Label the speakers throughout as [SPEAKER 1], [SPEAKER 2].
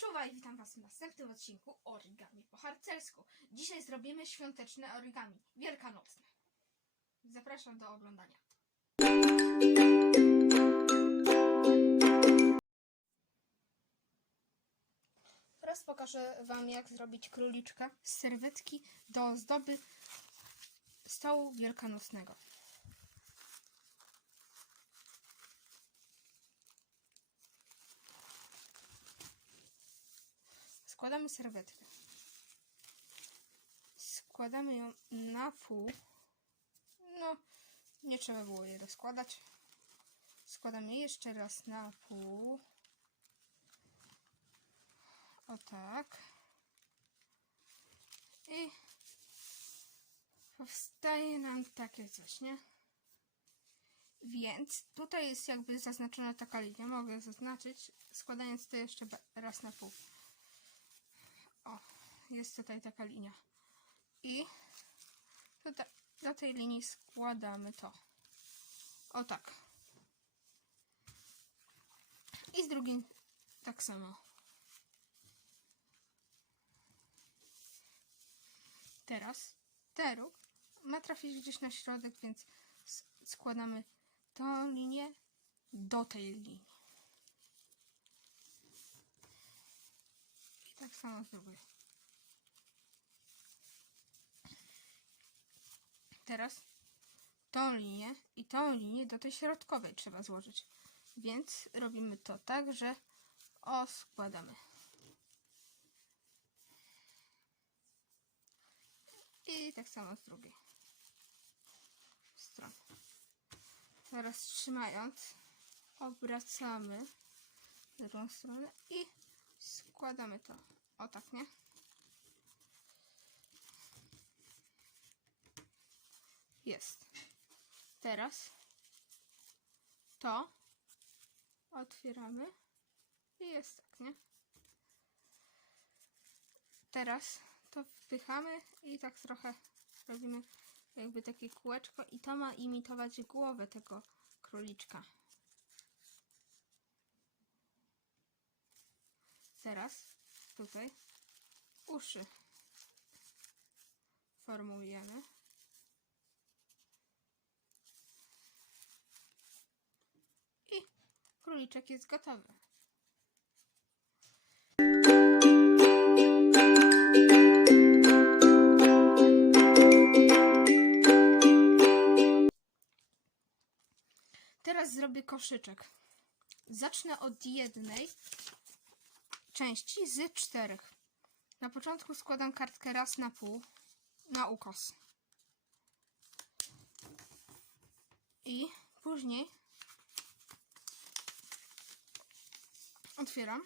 [SPEAKER 1] Czuwaj, witam Was w następnym odcinku Origami po harcersku. Dzisiaj zrobimy świąteczne origami, wielkanocne. Zapraszam do oglądania. Teraz pokażę Wam, jak zrobić króliczka z serwetki do ozdoby stołu wielkanocnego. Składamy serwetkę. Składamy ją na pół. No, nie trzeba było jej rozkładać. Składamy jeszcze raz na pół. O tak. I powstaje nam takie coś, nie? Więc tutaj jest jakby zaznaczona taka linia. Mogę zaznaczyć, składając to jeszcze raz na pół. Jest tutaj taka linia. I tutaj, do tej linii składamy to. O tak. I z drugim tak samo. Teraz ten róg ma trafić gdzieś na środek, więc składamy tą linię do tej linii. I tak samo zrobię. Teraz tą linię i tą linię do tej środkowej trzeba złożyć. Więc robimy to tak, że o składamy. I tak samo z drugiej strony. Teraz trzymając, obracamy drugą stronę i składamy to. O tak, nie? Jest. Teraz to otwieramy i jest tak, nie? Teraz to wpychamy i tak trochę robimy jakby takie kółeczko i to ma imitować głowę tego króliczka. Teraz tutaj uszy formujemy. I króliczek jest gotowy. Teraz zrobię koszyczek. Zacznę od jednej części z czterech. Na początku składam kartkę raz na pół na ukos. I później otwieram,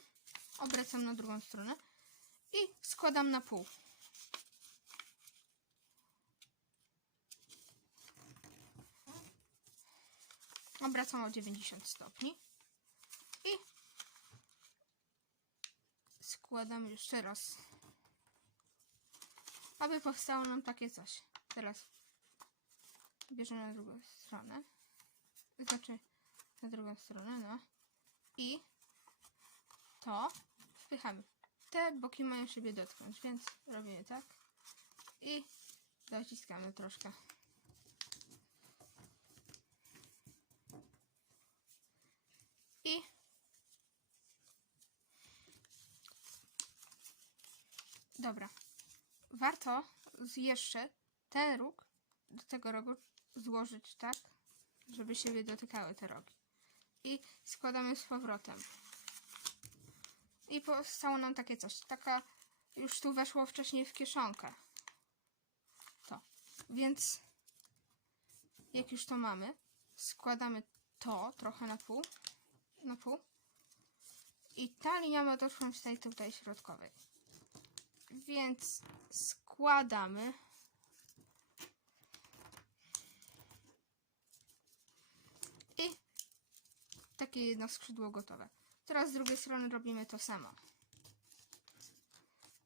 [SPEAKER 1] obracam na drugą stronę. I składam na pół. Obracam o 90 stopni. I składam jeszcze raz, aby powstało nam takie coś. Teraz bierzemy na drugą stronę, znaczy na drugą stronę, no. I to wpychamy. Te boki mają siebie dotknąć, więc robimy tak i dociskamy troszkę. I dobra. Warto jeszcze ten róg do tego rogu złożyć tak, żeby siebie dotykały te rogi. I składamy z powrotem. I powstało nam takie coś. Taka już tu weszło wcześniej w kieszonkę. To. Więc jak już to mamy, składamy to trochę na pół. Na pół. I ta linia ma dotknąć tej tutaj środkowej. Więc składamy. I takie jedno skrzydło gotowe. Teraz z drugiej strony robimy to samo.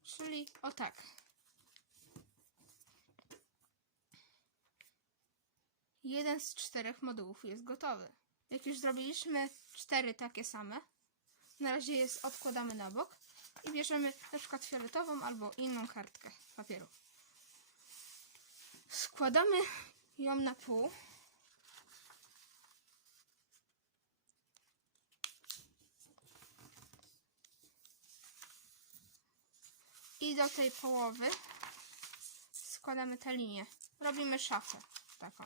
[SPEAKER 1] Czyli o tak. Jeden z czterech modułów jest gotowy. Jak już zrobiliśmy cztery takie same, na razie je odkładamy na bok i bierzemy na przykład fioletową albo inną kartkę papieru. Składamy ją na pół. I do tej połowy składamy tę linię. Robimy szafę taką.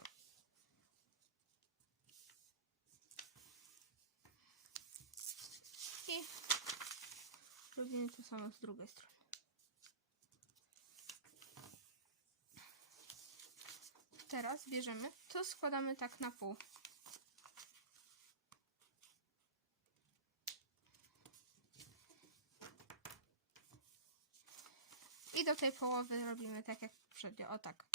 [SPEAKER 1] I robimy to samo z drugiej strony. Teraz bierzemy, to składamy tak na pół. I do tej połowy robimy tak jak poprzednio, o tak.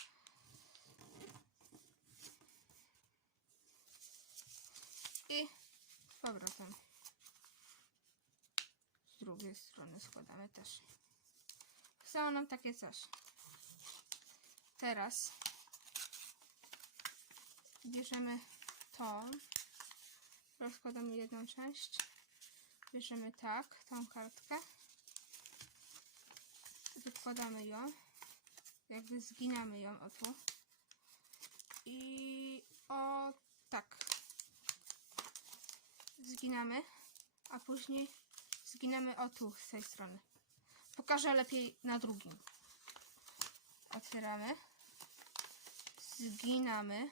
[SPEAKER 1] I z powrotem. Z drugiej strony składamy też. Zostało nam takie coś. Teraz bierzemy to, rozkładamy jedną część, bierzemy tak, tą kartkę, wykładamy ją, jakby zginamy ją o tu i o tak zginamy, a później zginamy o tu z tej strony. Pokażę lepiej na drugim. Otwieramy, zginamy.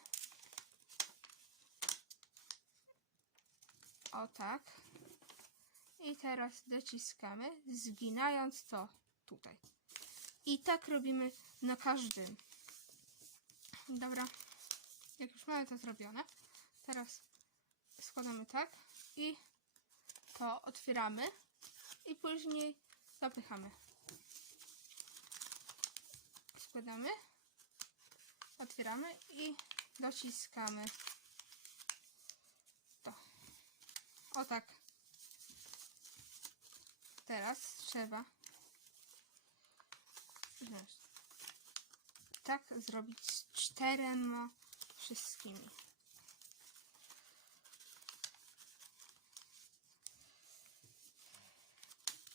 [SPEAKER 1] O tak. I teraz dociskamy, zginając to tutaj. I tak robimy na każdym. Dobra. Jak już mamy to zrobione, teraz składamy tak i to otwieramy i później zapychamy. Składamy, otwieramy i dociskamy to. O tak. Teraz trzeba wziąć. tak zrobić z czterema wszystkimi.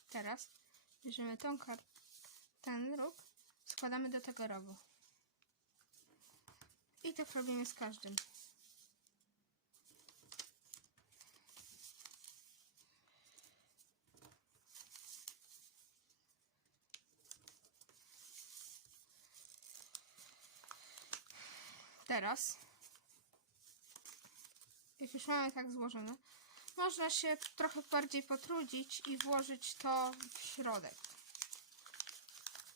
[SPEAKER 1] Teraz bierzemy tą kartę, ten róg, składamy do tego rogu. I tak robimy z każdym. Teraz, jak już mamy tak złożone, można się trochę bardziej potrudzić i włożyć to w środek.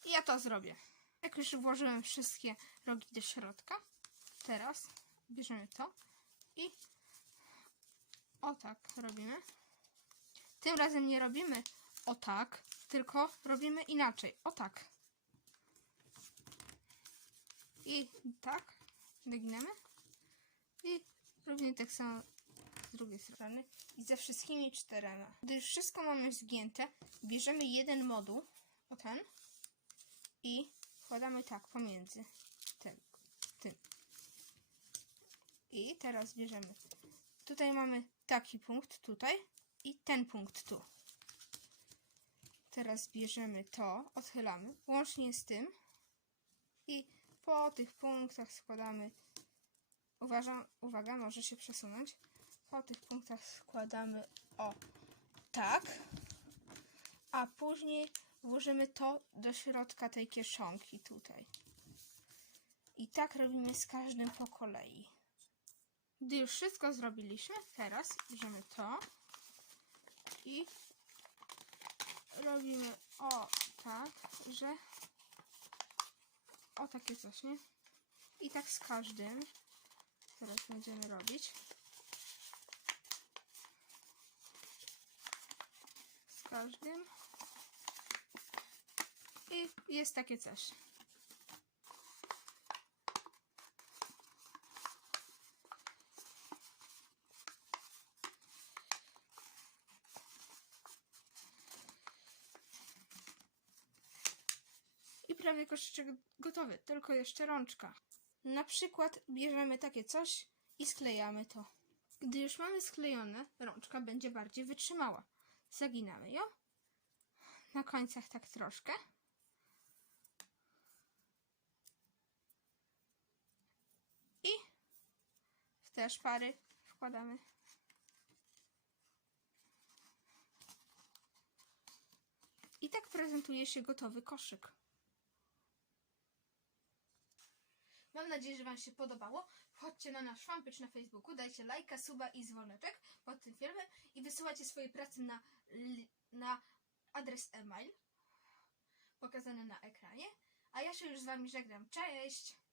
[SPEAKER 1] I ja to zrobię. Jak już włożyłem wszystkie rogi do środka, teraz bierzemy to i o tak robimy. Tym razem nie robimy o tak, tylko robimy inaczej. O tak. I tak naginamy. I robimy tak samo z drugiej strony. I ze wszystkimi czterema. Gdy już wszystko mamy zgięte, bierzemy jeden moduł, o ten, i wkładamy tak pomiędzy tym. tym. I teraz bierzemy. Tutaj mamy taki punkt tutaj i ten punkt tu. Teraz bierzemy to, odchylamy, łącznie z tym i po tych punktach składamy. Uważam, uwaga, może się przesunąć. Po tych punktach składamy o tak, a później włożymy to do środka tej kieszonki tutaj. I tak robimy z każdym po kolei. Gdy już wszystko zrobiliśmy, teraz bierzemy to i robimy o tak, że o takie coś, nie? I tak z każdym. Teraz będziemy robić. Z każdym. I jest takie coś. I prawie koszyczek gotowy, tylko jeszcze rączka. Na przykład bierzemy takie coś i sklejamy to. Gdy już mamy sklejone, rączka będzie bardziej wytrzymała. Zaginamy ją. na końcach tak troszkę. I w te szpary wkładamy. I tak prezentuje się gotowy koszyk. Mam nadzieję, że Wam się podobało. Wchodźcie na nasz fanpage na Facebooku, dajcie lajka, suba i dzwoneczek pod tym filmem i wysyłajcie swoje prace na, na adres e-mail pokazany na ekranie. A ja się już z Wami żegnam. Cześć!